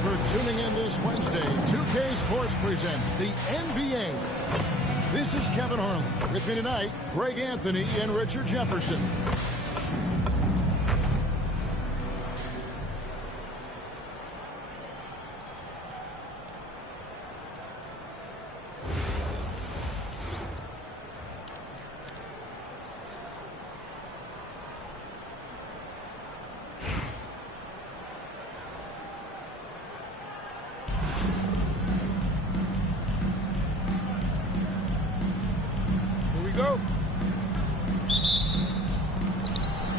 for tuning in this Wednesday. 2K Sports presents the NBA. This is Kevin Harlan. With me tonight, Greg Anthony and Richard Jefferson.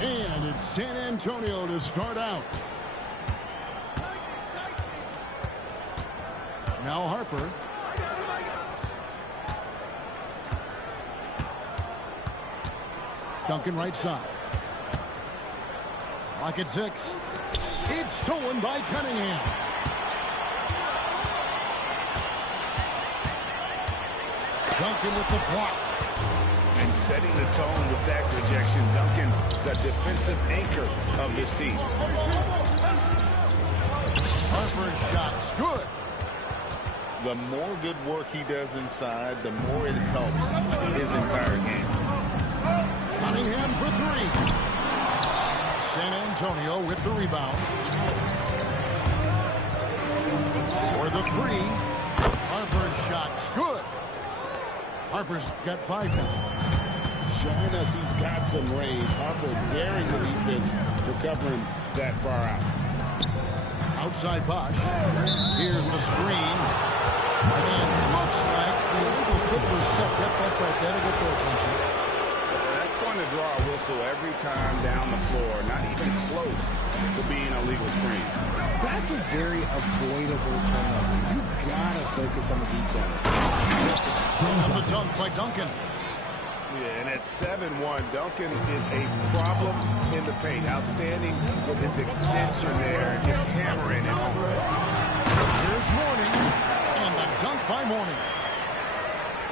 And it's San Antonio to start out. Now Harper. Duncan right side. Clock at 6. It's stolen by Cunningham. Duncan with the block. And setting the tone with that rejection, Duncan, the defensive anchor of this team. Harper's shot's good. The more good work he does inside, the more it helps his entire game. Cunningham for 3. San Antonio with the rebound. For the 3. Harper's shot's good. Harper's got 5 now. Showing us he's got some range. Harper daring the defense to cover him that far out. Outside Bosch. Here's the screen. And looks like the illegal kick was set. Yep, that's right. That'll get their attention. That's going to draw a whistle every time down the floor. Not even close to being a legal screen. That's a very avoidable turnover. You gotta focus on the details. And the dunk by Duncan. Yeah, and at 7-1, Duncan is a problem in the paint. Outstanding with his extension there, just hammering it home. Here's Mourning, and the dunk by Mourning.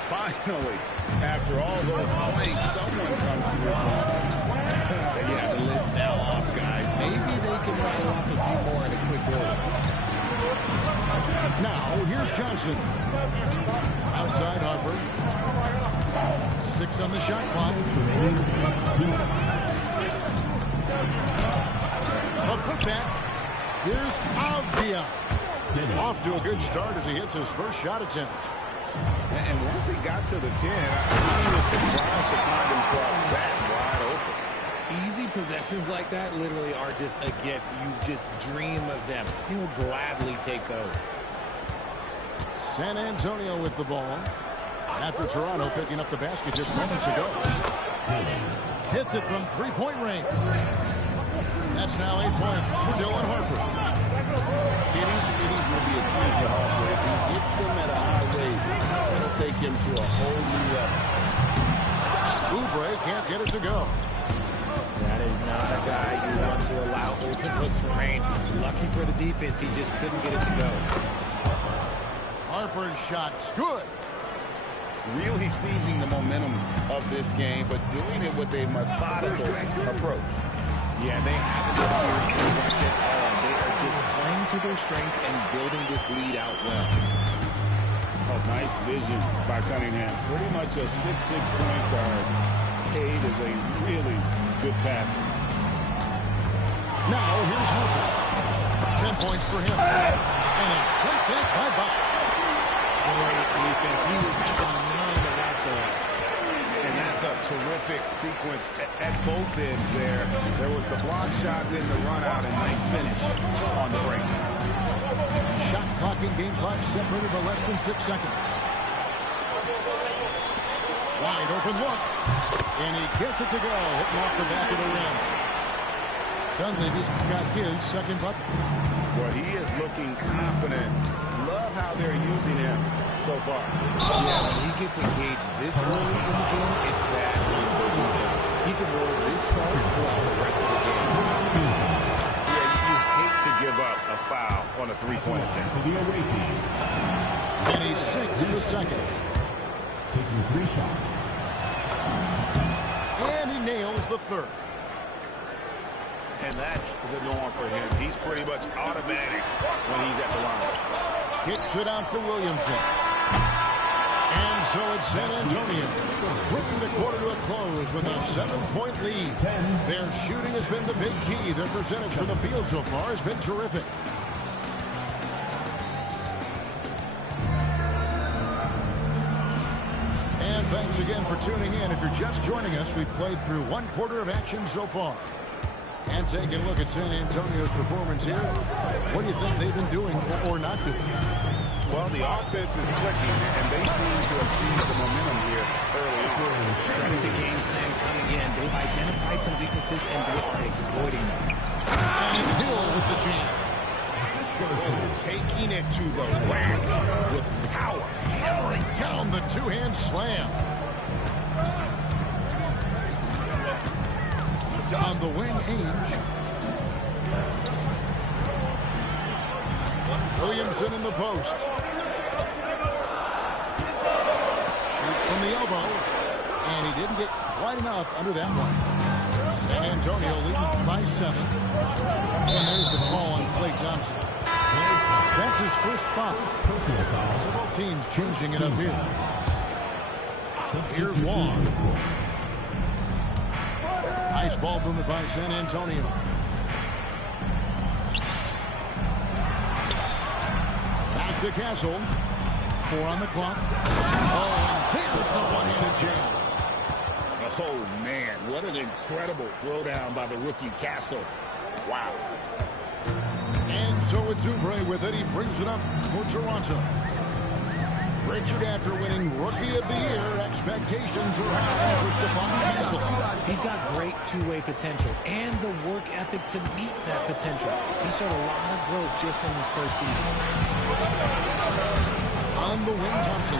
Finally, after all those plays, someone comes to this one. Yeah, the list now off, guys. Maybe they can rattle off a few more in a quick order. Now, here's Johnson. Outside Harper. 6 on the shot clock. A putback. Here's Avdia. Off to a good start as he hits his first shot attempt. And once he got to the 10, he was surprised to find himself that wide open. Easy possessions like that literally are just a gift. You just dream of them. He'll gladly take those. San Antonio with the ball. After Toronto picking up the basket just moments ago. Hits it from 3-point range. That's now 8 points for Dylan Harper. Hitting threes will be a key for Harper. If he hits them at a high rate, it'll take him to a whole new level. Oubre can't get it to go. That is not a guy you want to allow open looks from range. Lucky for the defense, he just couldn't get it to go. Harper's shot's good. Really seizing the momentum of this game, but doing it with a methodical approach. Yeah, they haven't appeared to rush at all. They are just playing to their strengths and building this lead out well. Oh, nice vision by Cunningham. Pretty much a 6'6" point guard. Cade is a really good passer. Now here's Harper. 10 points for him. And it's sent back by Bosch. Great defense. He was having none of that there. And that's a terrific sequence at both ends there. There was the block shot, then the run out, and nice finish on the break. Shot clock and game clock separated by less than 6 seconds. Wide open look. And he gets it to go. Hitting off the back of the rim. Dunleavy's got his second bucket. Well, he is looking confident. Love how they're using him so far. Yeah, when he gets engaged this early in the game, it's bad news for him. He can roll this start throughout the rest of the game. Yeah, you hate to give up a foul on a three-point attempt. And he sinks the second. Taking 3 shots. And he nails the third. And that's the norm for him. He's pretty much automatic when he's at the line. Kicks it out to Williamson. And so it's San Antonio bringing the quarter to a close with a 7-point lead. Their shooting has been the big key. Their percentage from the field so far has been terrific. And thanks again for tuning in. If you're just joining us, we've played through one quarter of action so far. And taking a look at San Antonio's performance here, what do you think they've been doing or not doing? Well, the offense is clicking, and they seem to have seized the momentum here early on. Credit the game plan coming in. They've identified some weaknesses, and they are exploiting them. And it's Hill with the jam. Taking it to the rack with power. Hammering down the two-hand slam. On the wing, Ainge. Williamson in the post. Shoots from the elbow. And he didn't get quite enough under that one. San Antonio leading by 7. And there's the call on Klay Thompson. That's his first foul. So both teams changing it up here. Here's Wong. Nice ball movement by San Antonio. Back to Castle. 4 on the clock. Oh, and there's the one-handed jam. Oh, man, what an incredible throwdown by the rookie Castle. Wow. And so it's Oubre with it. He brings it up for Toronto. Richard, after winning Rookie of the Year, expectations are high for Stephon Castle. He's got great two-way potential and the work ethic to meet that potential. He showed a lot of growth just in his first season. On the wing, Thompson.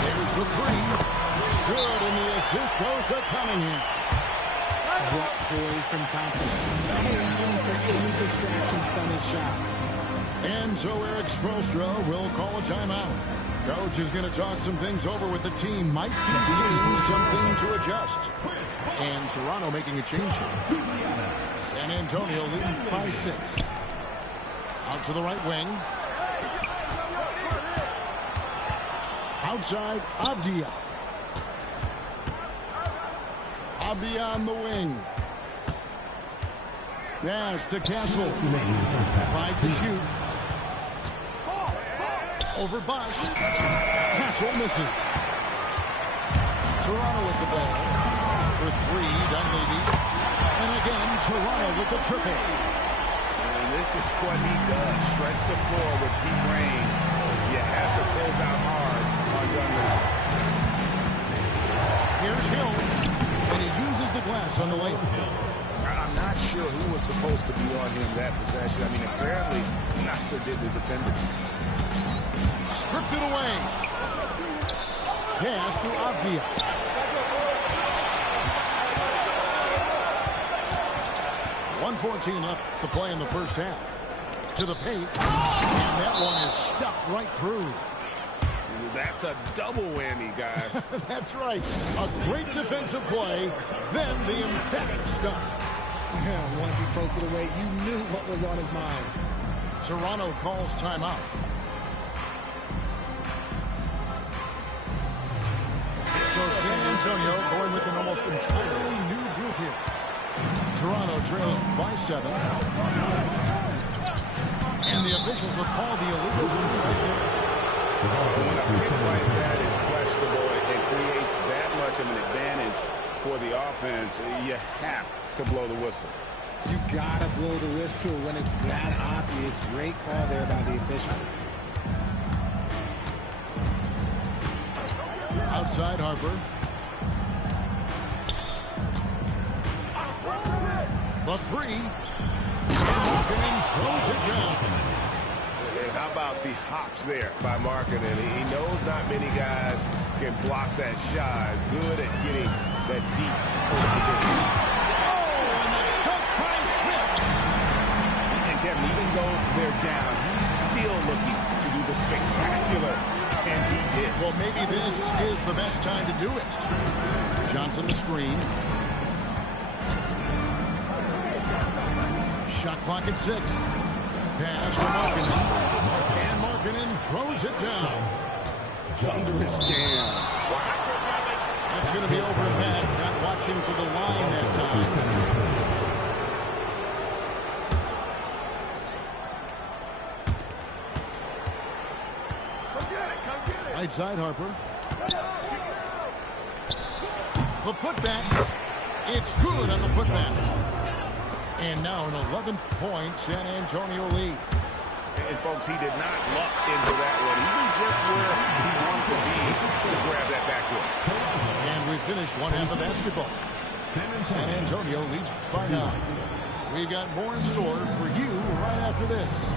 There's the 3. Good, and the assist goes to Cunningham. What poise from Thompson. Not allowing for any distractions from his shot. And so Eric Spoelstra will call a timeout. Coach is going to talk some things over with the team. Might be seeing something to adjust. And Toronto making a change here. San Antonio leading by 6. Out to the right wing. Outside, Avdia. Avdia on the wing. Dash to Castle. 5 to shoot. Over Bosch. Castle misses. Toronto with the ball. For 3, Dunleavy. And again, Toronto with the triple. And this is what he does. Stretch the floor with deep range. You have to close out hard on Dunleavy. Here's Hill. And he uses the glass on the layup. I'm not sure who was supposed to be on him that possession. I mean, apparently not so did the defender. Stripped it away. Pass to Avdia. .114 left to play in the first half. To the paint. And that one is stuffed right through. That's a double whammy, guys. That's right. A great defensive play, then the emphatic stuff. Yeah, once he broke it away, you knew what was on his mind. Toronto calls timeout. So San Antonio going with an almost entirely new group here. Toronto trails by 7. And the officials have called the illegal shot right there. When a pick like that is questionable and creates that much of an advantage for the offense, you have to blow the whistle. You gotta blow the whistle when it's that obvious. Great call there by the official. Outside Harper. The 3. And throws it down. And how about the hops there by Markkanen? He knows not many guys can block that shot. Good at getting that deep position. Oh, and the dunk by Smith. And Kevin, even though they're down, he's still looking to do the spectacular. And he did. Well, maybe this is the best time to do it. Johnson the screen. Shot clock at 6. Pass to Markkanen. And Markkanen throws it down. Thunderous jam. That's going to be over and back. Not watching for the line that time. Right side, Harper. The putback. It's good on the putback. And now an 11-point San Antonio lead. And, folks, he did not luck into that one. Even just where he wanted to be to grab that backwood. And we finished one half of basketball. San Antonio leads by 9. We got more in store for you right after this.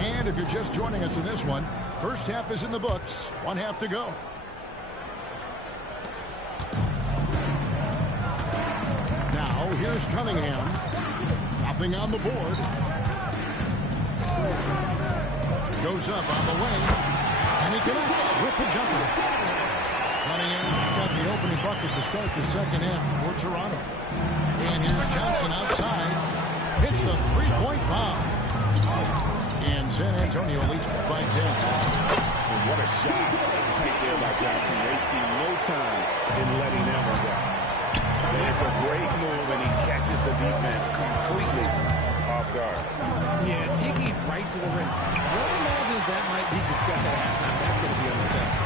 And if you're just joining us in this one, first half is in the books. One half to go. Now here's Cunningham. Nothing on the board. Goes up on the wing. And he connects with the jumper. Cunningham's got the opening bucket to start the second half for Toronto. And here's Johnson outside. Hits the three-point bomb. And San Antonio leads by 10. And what a shot right there by Johnson. Wasting no time in letting that one go. And it's a great move, and he catches the defense completely off guard. Yeah, taking it right to the rim. One imagines that might be discussed at halftime. That's going to be on the bench.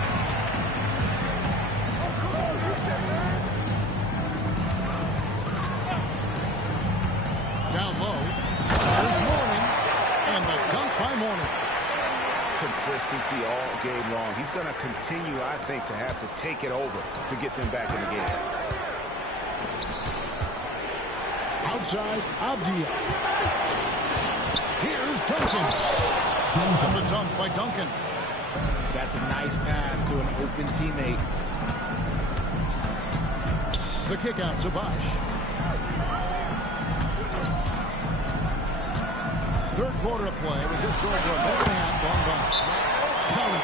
Down low. There's Mourning. And the dunk by Mourning. Consistency all game long. He's going to continue, I think, to have to take it over to get them back in the game. Outside, Avdia. Here's Duncan. And the dunk by Duncan. That's a nice pass to an open teammate. The kick out to Bosch. Third quarter of play. We just go for a minute and a half gone by. Kelly.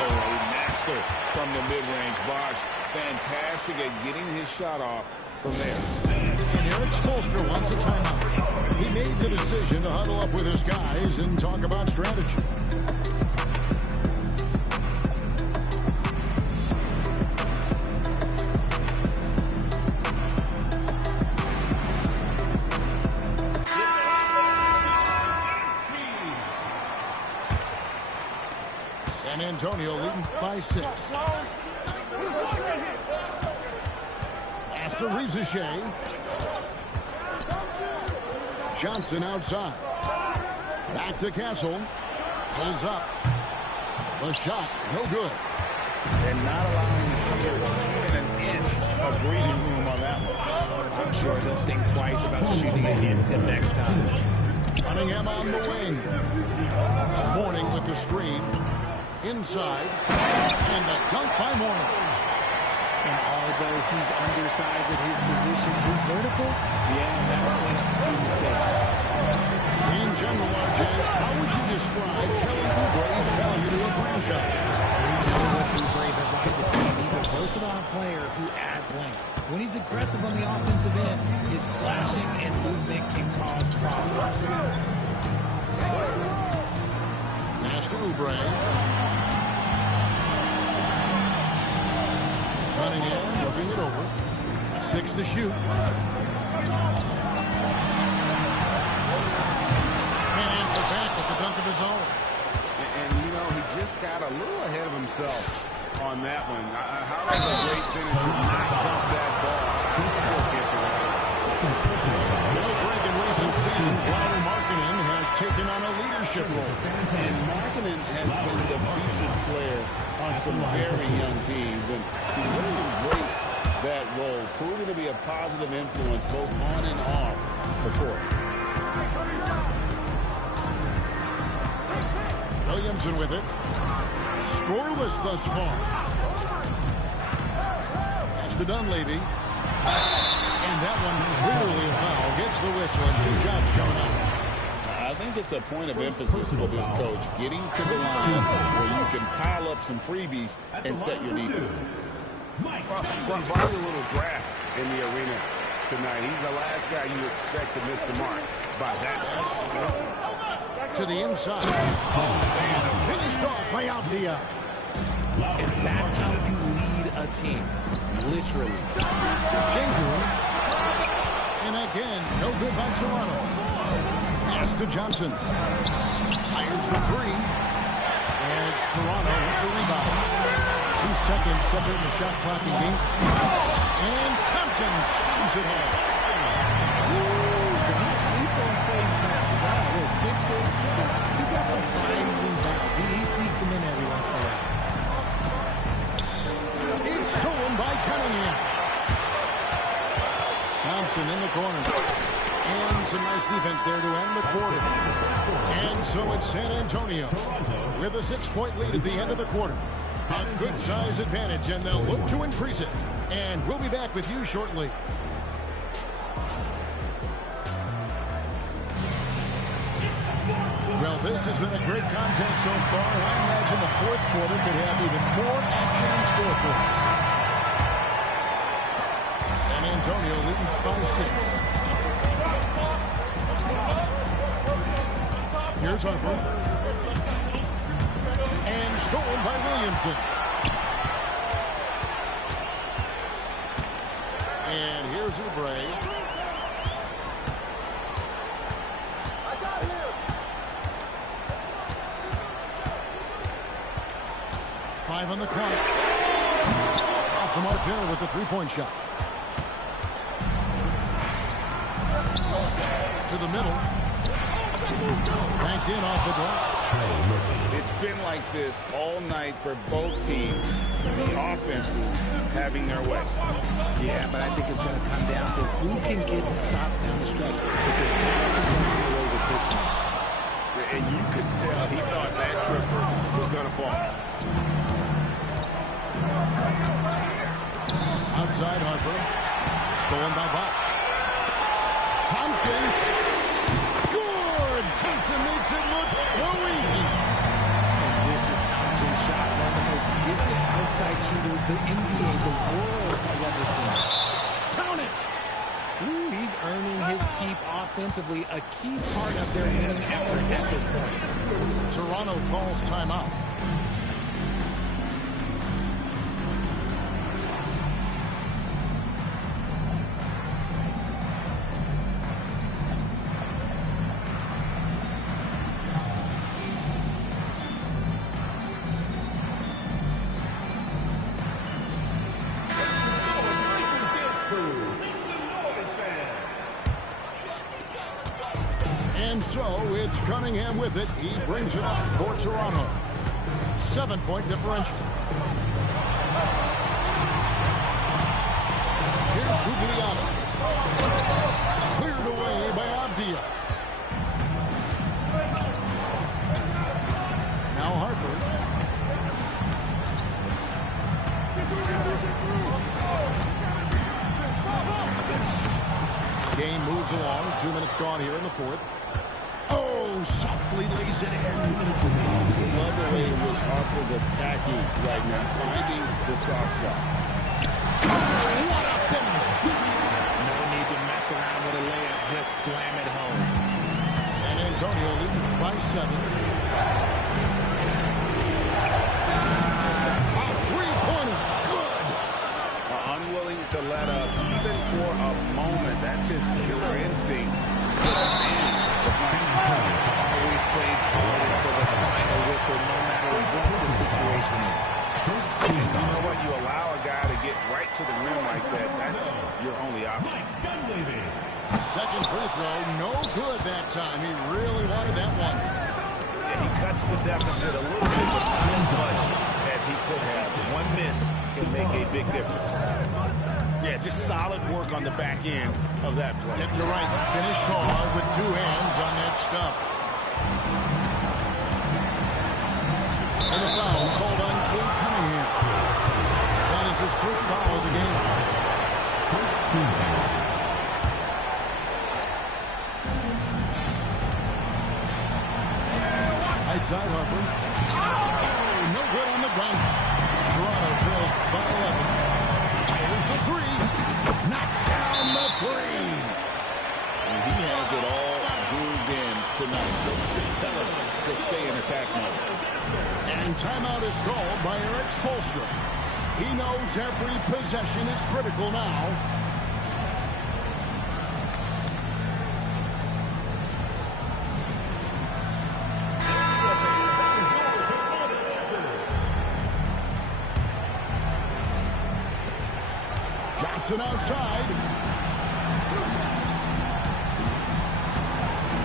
Oh, a master from the mid-range. Bosch, fantastic at getting his shot off from there. And Eric Spoelstra wants a timeout. He made the decision to huddle up with his guys and talk about strategy. San Antonio leading by 6. Pass to Rizichet. Johnson outside. Back to Castle. Pulls up. The shot, no good. And not allowing the shooter even an inch of breathing room on that one. I'm sure he'll think twice about shooting against him next time. Cunningham on the wing. Mourning with the screen. Inside. And the dunk by Mourning. And although he's undersized at his position, his vertical, that'll clean up a few mistakes. In general, RJ, how would you describe Kelly Oubre's value to a franchise? You know what Oubre provides a team. He's a versatile player who adds length. When he's aggressive on the offensive end, his slashing and movement can cause problems. Pass to Oubre. Cunningham looking it over. 6 to shoot. Can't answer back at the dunk of his own. And you know, he just got a little ahead of himself on that one. How does a great finisher not dump that ball? He still can't do it. No break in recent seasons. Lauri Markkanen has taken on a leadership role. And Markkanen has been the featured player on some very young teams. And he's really embraced that role, proving to be a positive influence both on and off the court. Williamson with it. Scoreless thus far. Pass to Dunleavy. And that one is clearly a foul. Gets the whistle and 2 shots coming up. I think it's a point of emphasis for this coach, getting to the line where you can pile up some freebies and set your defense. Provide a little draft in the arena tonight. He's the last guy you expect to miss the mark by that much. To the inside. And finished off by Avdia. And that's how you lead a team. Literally. Shingu. And again, no good by Toronto. Pass to Johnson. Fires the three. And it's Toronto with the rebound. 2 seconds separating the shot clock and game. And Thompson screws it home. Don't sleep on Clay's bounds. Look, 6'6". He's got some fines and bounds. He sneaks them in every once in a while. It's stolen by Cunningham. Thompson in the corner. And some nice defense there to end the quarter. And so it's San Antonio with a 6-point lead at the end of the quarter. A good size advantage, and they'll look to increase it. And we'll be back with you shortly. Well, this has been a great contest so far, and I imagine the fourth quarter could have even more action in store for us. San Antonio leading by 6. Here's Harper. And stolen by Williamson. And here's Oubre. I got him. 5 on the clock. Off the mark there with the three-point shot. To the middle. Banked in off the glass. It's been like this all night for both teams. The offenses having their way. Yeah, but I think it's going to come down to who can get the stops down the stretch. Because they're too going to get away with this one. And you could tell he thought that tripper was going to fall. Outside Harper. Stolen by Bosch. Thompson. Good! Thompson makes it look so easy. And this is Thompson's shot. One of the most gifted outside shooters the NBA, the world has ever seen. Count it! Ooh, he's earning his keep offensively, a key part of their winning effort at this point. Toronto calls timeout. And so it's Cunningham with it. He brings it up for Toronto. 7-point differential. Here's Guglielmo. Cleared away by Avdia. Now Harper. Game moves along. 2 minutes gone here in the fourth. Oh, softly lays it in. Love the way this Harper's attacking right now, finding the soft spots. What a finish. No need to mess around with a layup. Just slam it home. San Antonio leading by 7. A three-pointer. Good. Unwilling to let up even for a moment. That's his killer instinct. Always plays hard until the final whistle, no matter what the situation is. You know what? You allow a guy to get right to the rim like that. That's your only option. Second free throw, no good that time. He really wanted that one. Yeah, he cuts the deficit a little bit, but not as much as he could have. One miss can make a big difference. Yeah, just solid work on the back end of that play. Yep, you're right. Finish hard with 2 hands on that stuff. And a foul called on Cade Cunningham. That is his first foul of the game. First team. Right side Harper. Oh, no good on the ground. Toronto trails by 11. Here's the three. Knocks down the three. stay in attack mode. And timeout is called by Eric Spoelstra. He knows every possession is critical now. Johnson outside.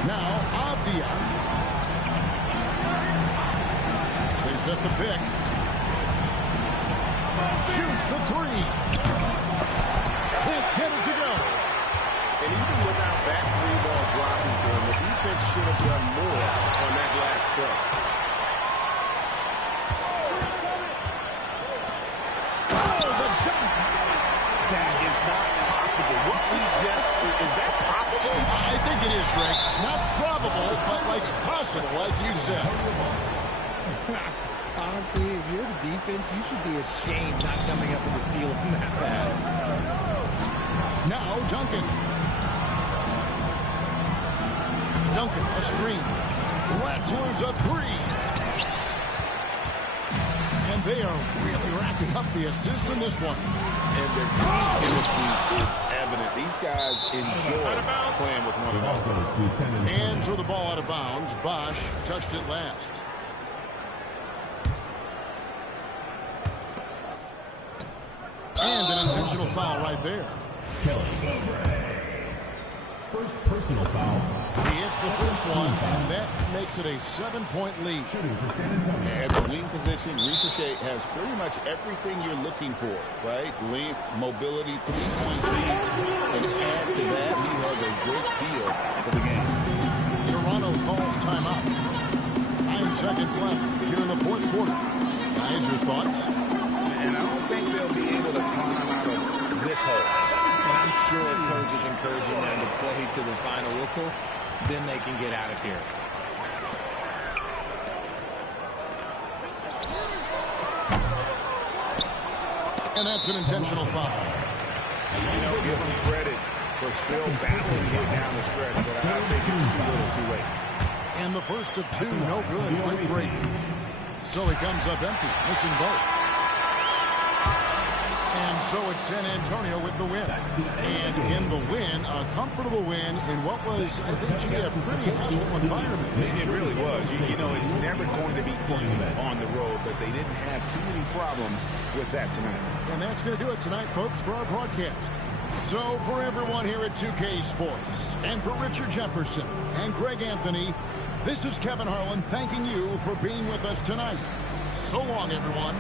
Now Avdia. They set the pick. Shoots the three. Can't get it to go. And even without that three ball dropping for him, the defense should have done more on that last play. Oh, the dunk. That is not possible. What we just, is that possible? I think it is, Greg. Not probable, but like possible, like you said. Honestly, if you're the defense, you should be ashamed not coming up with a steal on that pass. Now Duncan. Duncan, a screen. Rattler's a three. And they are really racking up the assists in this one. And their team chemistry is evident. These guys enjoy playing with one another. And throw the ball out of bounds. Bosch touched it last. And an intentional foul right there. Kelly. First personal foul. He hits the first one, and that makes it a 7-point lead. Shooting for San Antonio. At the wing position, Ricochet has pretty much everything you're looking for, right? Length, mobility, three-point shooting. And add to that, he has a great feel for the game. Toronto calls timeout. 9 seconds left here in the fourth quarter. Guys, your thoughts? And I don't think they'll be able to climb out of this hole. And I'm sure coach is encouraging them to play to the final whistle. Then they can get out of here. And that's an intentional foul. You know, give them credit for still battling here down the stretch, but I think it's too little too late. And the first of two, no good with Brady. So he comes up empty, missing both. And so it's San Antonio with the win. And in the win, a comfortable win in what was, I think, a pretty hostile environment. It really was. You know, it's never going to be easy on the road, but they didn't have too many problems with that tonight. And that's going to do it tonight, folks, for our broadcast. So for everyone here at 2K Sports, and for Richard Jefferson and Greg Anthony, this is Kevin Harlan thanking you for being with us tonight. So long, everyone.